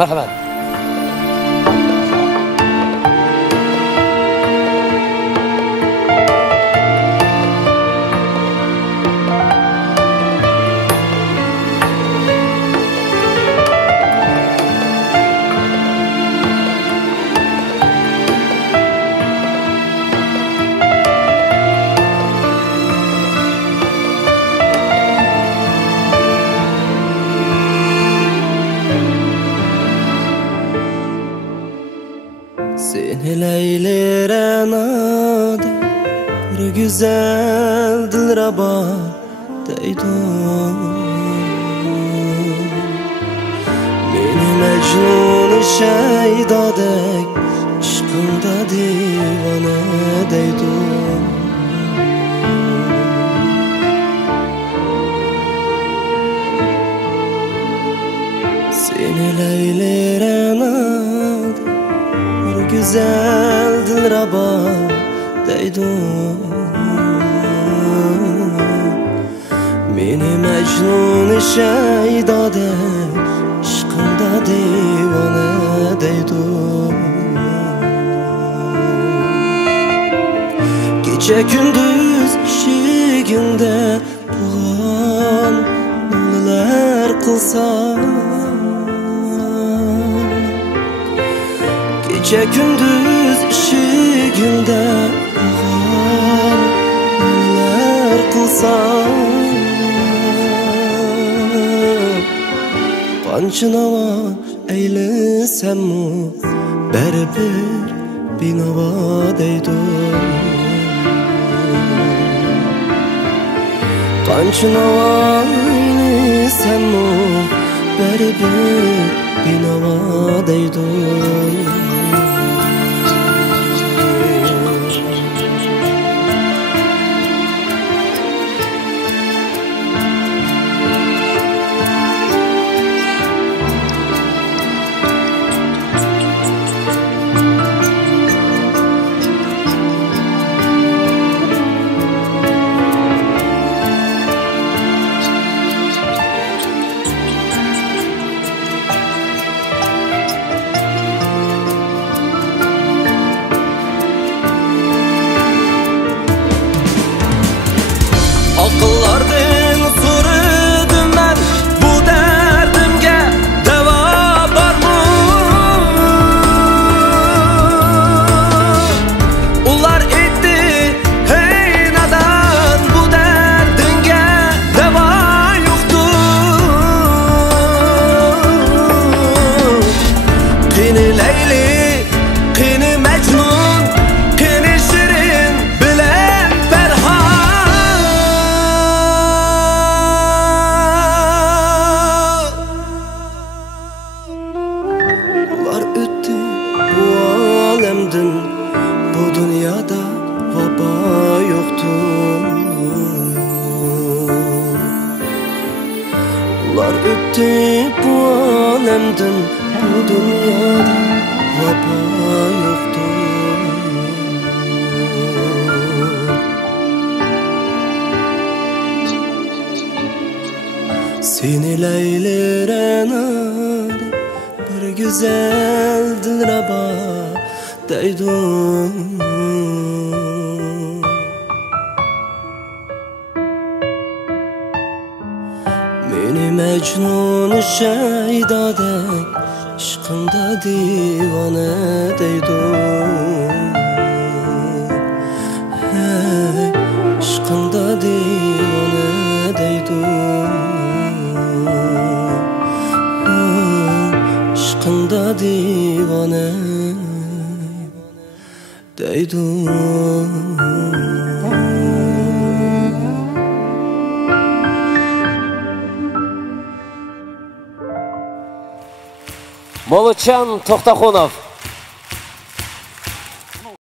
Marhaban. Seni leyleyen adı bir güzel dilraba deydu. Beni Mecnun şeyda dek aşkında divane deydu. Seni leyleyen adı güzel dilraba deydu. Meni Mecnun şeyda dek aşkında divane deydu. Gece gündüz işiginde buğan neler kılsa, gece gündüz işiginde buğan neler kılsa, Pançınava eylesem mu berber binava deydu. Pançınava eylesem mu berber binava deydu. Akıllardan sordum ben bu derdimge deva var mı? Ular etti hey nadan bu derdinge deva yoktu. Kini Leyli, kini Mecnun, kini Şirin bilen Ferhat. Öttü bu alemden, bu dünyada vaba yoktur. Ular öttü bu alemden, bu dünyada vaba yoktur. Seni leyleyen adı bir güzel dilraba deydu. Meni Mecnun şeyda dek aşkında divane deydu. Hey, aşkında divane deydu. Aşkında divane deydu. Молодчан Toxtaxonov